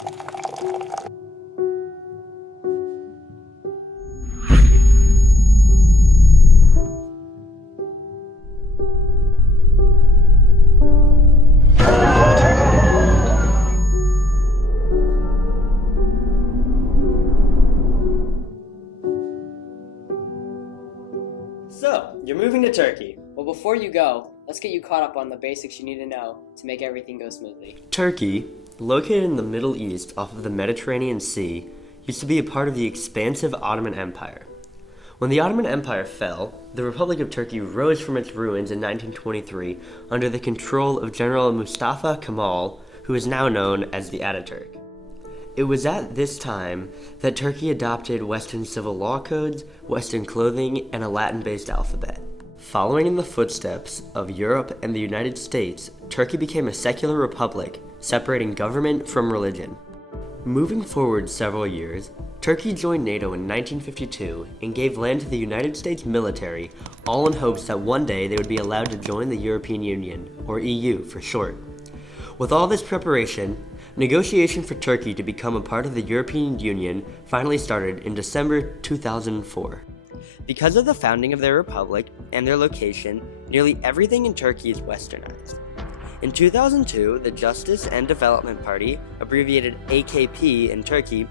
So, you're moving to Turkey. Well, before you go, let's get you caught up on the basics you need to know to make everything go smoothly. Turkey, located in the Middle East off of the Mediterranean Sea, used to be a part of the expansive Ottoman Empire. When the Ottoman Empire fell, the Republic of Turkey rose from its ruins in 1923 under the control of General Mustafa Kemal, who is now known as the Ataturk. It was at this time that Turkey adopted Western civil law codes, Western clothing, and a Latin-based alphabet. Following in the footsteps of Europe and the United States, Turkey became a secular republic, separating government from religion. Moving forward several years, Turkey joined NATO in 1952 and gave land to the United States military, all in hopes that one day they would be allowed to join the European Union, or EU for short. With all this preparation, negotiation for Turkey to become a part of the European Union finally started in December 2004. Because of the founding of their republic and their location, nearly everything in Turkey is westernized. In 2002, the Justice and Development Party, abbreviated AKP in Turkey,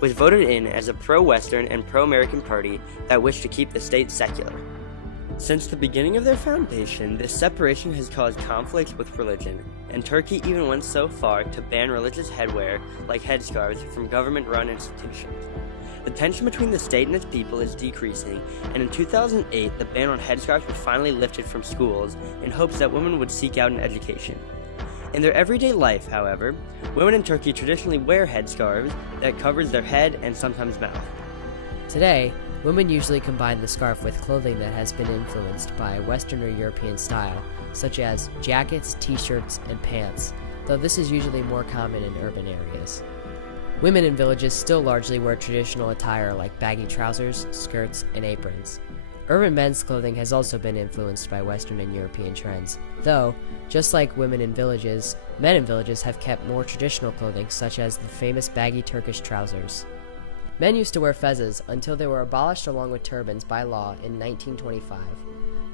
was voted in as a pro-Western and pro-American party that wished to keep the state secular. Since the beginning of their foundation, this separation has caused conflicts with religion, and Turkey even went so far to ban religious headwear like headscarves from government-run institutions. The tension between the state and its people is decreasing, and in 2008, the ban on headscarves was finally lifted from schools in hopes that women would seek out an education. In their everyday life, however, women in Turkey traditionally wear headscarves that covers their head and sometimes mouth. Today, women usually combine the scarf with clothing that has been influenced by Western or European style, such as jackets, t-shirts, and pants, though this is usually more common in urban areas. Women in villages still largely wear traditional attire like baggy trousers, skirts, and aprons. Urban men's clothing has also been influenced by Western and European trends, though, just like women in villages, men in villages have kept more traditional clothing such as the famous baggy Turkish trousers. Men used to wear fezzes until they were abolished along with turbans by law in 1925.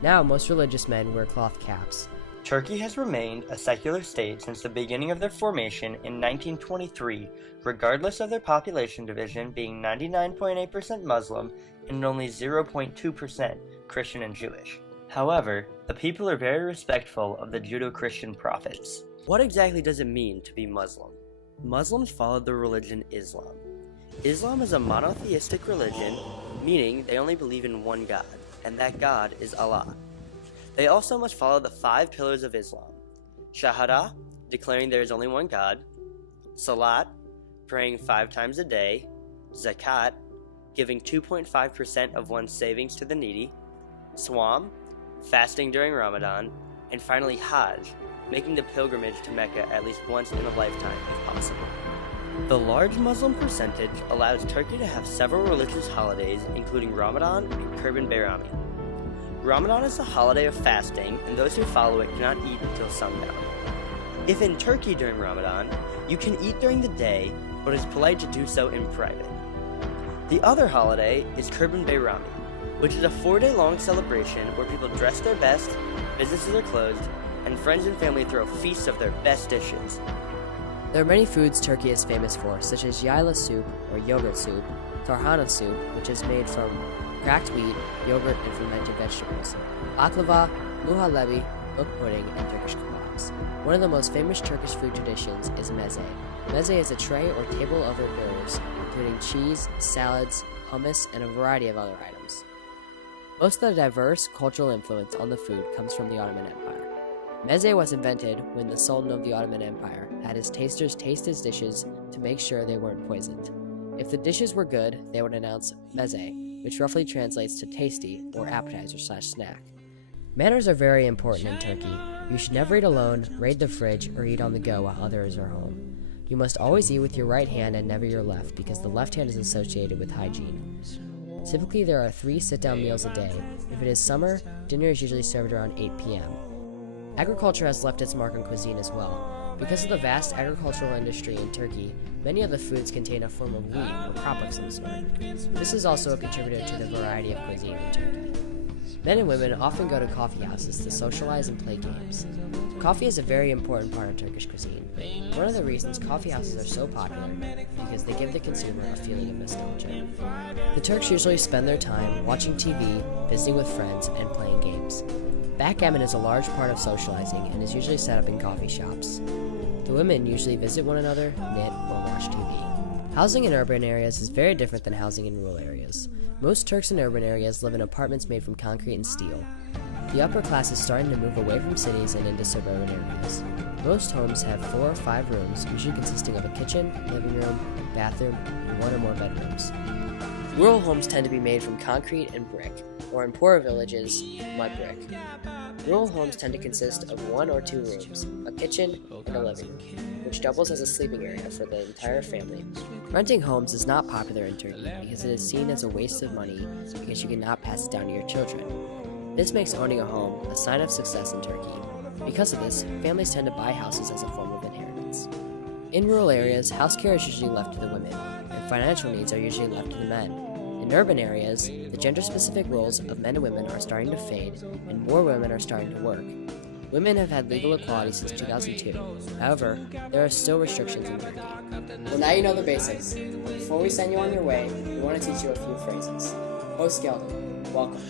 Now most religious men wear cloth caps. Turkey has remained a secular state since the beginning of their formation in 1923, regardless of their population division being 99.8% Muslim and only 0.2% Christian and Jewish. However, the people are very respectful of the Judeo-Christian prophets. What exactly does it mean to be Muslim? Muslims follow the religion Islam. Islam is a monotheistic religion, meaning they only believe in one God, and that God is Allah. They also must follow the 5 pillars of Islam: Shahada, declaring there is only one God; Salat, praying 5 times a day; Zakat, giving 2.5% of one's savings to the needy; Swam, fasting during Ramadan; and finally Hajj, making the pilgrimage to Mecca at least once in a lifetime if possible. The large Muslim percentage allows Turkey to have several religious holidays, including Ramadan and Kurban Bayram. Ramadan is a holiday of fasting, and those who follow it cannot eat until sundown. If in Turkey during Ramadan, you can eat during the day, but it's polite to do so in private. The other holiday is Kurban Bayram, which is a 4-day-long celebration where people dress their best, businesses are closed, and friends and family throw feasts of their best dishes. There are many foods Turkey is famous for, such as yayla soup, or yogurt soup, tarhana soup, which is made from cracked wheat, yogurt, and fermented vegetables, baklava, muhallebi, milk pudding, and Turkish kebabs. One of the most famous Turkish food traditions is meze. Meze is a tray or table of hors d'oeuvres, including cheese, salads, hummus, and a variety of other items. Most of the diverse cultural influence on the food comes from the Ottoman Empire. Meze was invented when the Sultan of the Ottoman Empire had his tasters taste his dishes to make sure they weren't poisoned. If the dishes were good, they would announce meze, which roughly translates to tasty or appetizer/snack. Manners are very important in Turkey. You should never eat alone, raid the fridge, or eat on the go while others are home. You must always eat with your right hand and never your left because the left hand is associated with hygiene. Typically, there are 3 sit-down meals a day. If it is summer, dinner is usually served around 8 p.m. Agriculture has left its mark on cuisine as well. Because of the vast agricultural industry in Turkey, Many of the foods contain a form of wheat or crop of some sort. This is also a contributor to the variety of cuisine in Turkey. Men and women often go to coffee houses to socialize and play games. Coffee is a very important part of Turkish cuisine. One of the reasons coffee houses are so popular is because they give the consumer a feeling of nostalgia. The Turks usually spend their time watching TV, visiting with friends, and playing games. Backgammon is a large part of socializing and is usually set up in coffee shops. The women usually visit one another, knit, or watch TV. Housing in urban areas is very different than housing in rural areas. Most Turks in urban areas live in apartments made from concrete and steel. The upper class is starting to move away from cities and into suburban areas. Most homes have 4 or 5 rooms, usually consisting of a kitchen, living room, bathroom, and 1 or more bedrooms. Rural homes tend to be made from concrete and brick, or in poorer villages, mud brick. Rural homes tend to consist of 1 or 2 rooms, a kitchen, and a living room, which doubles as a sleeping area for the entire family. Renting homes is not popular in Turkey because it is seen as a waste of money because you cannot pass it down to your children. This makes owning a home a sign of success in Turkey. Because of this, families tend to buy houses as a form of inheritance. In rural areas, house care is usually left to the women, and financial needs are usually left to the men. In urban areas, the gender-specific roles of men and women are starting to fade, and more women are starting to work. Women have had legal equality since 2002. However, there are still restrictions in Turkey. Well, now you know the basics. Before we send you on your way, we want to teach you a few phrases. Host Gelber, welcome.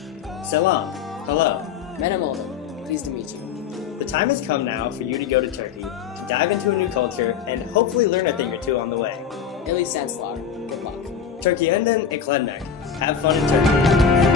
Selam. Hello. Menem oldum, pleased to meet you. The time has come now for you to go to Turkey, to dive into a new culture, and hopefully learn a thing or two on the way. Illy Senslar, good luck. Turkey Enden, Ikledmek. Have fun in Turkey.